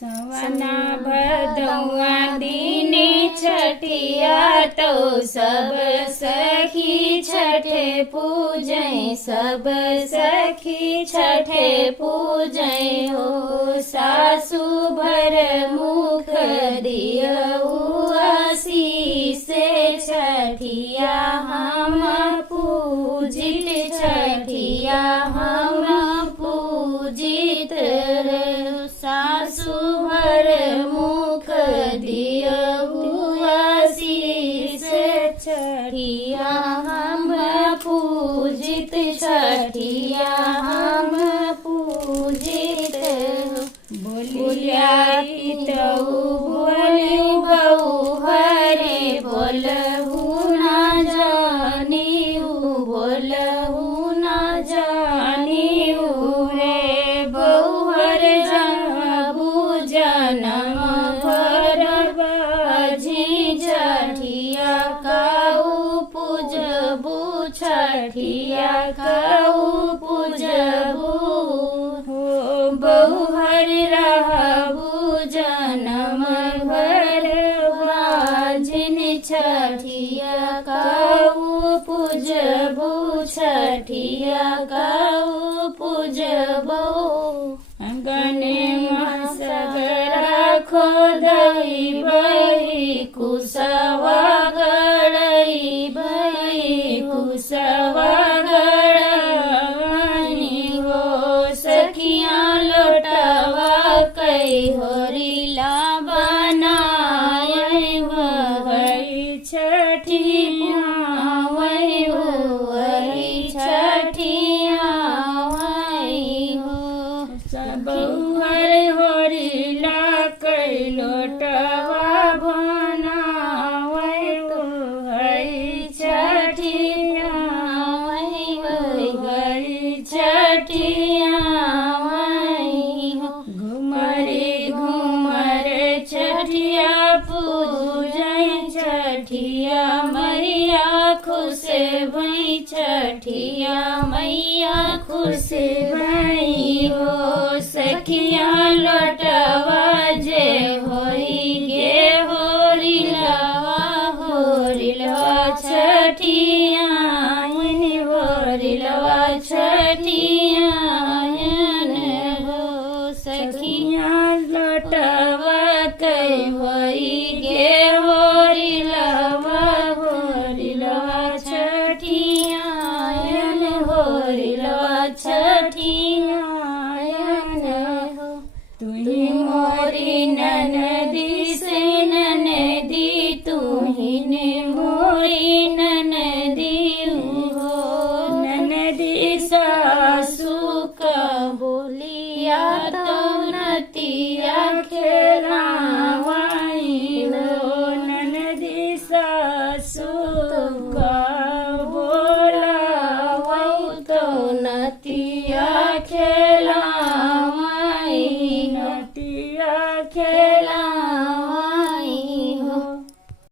सवना भदौआ दीने छठिया तो सब सखी छठे पूजै सब सखी छठे पूजै हो सासु भर मुख दियऊ आशीष छठिया हम पूजित छठिया हम पूजित सासु भर मुख दियऊ आशीष छठिया हम पूजित छठिया हम पूजित बोलिया तऊ बोली बऊ हरे बोलहु ना जानियू बोलहु ना जानियू रे बहुहर जनम भर बाजी छठिया काऊ पूजबू छठिया काऊ पूजबू बहुहर रहबू जनम भर बाजिन छठिया काऊ पूजबू छठिया काऊ पूजबू गने मसगरा खोदई बही कुसवा गड़ई बही कुसवा गड़ई हो सखियाँ लोटवा कई होरीला बनाए वही छठिया वही वही छठिया वही हो बहुहर होरीला कई लोटवा बनाए वही छठिया वही वही छठिया वही घुमरे घुमर छठिया पूजै छठिया मैया खुश भई छठिया मैया खुश भई हो सखिया लौटवा जे होई गे होरिलवा छठिया होरिलवा छठिया हो सखिया लौटवा कई होई गे होरिलवा छठिया होरिलवा छठिया तुही मोरी ननदी से ननदी तुही ने मोरी ननदी हो ननदी सासू का बोलिया तो नतिया खेलावाई हो ननदी सासू का बोला तो नती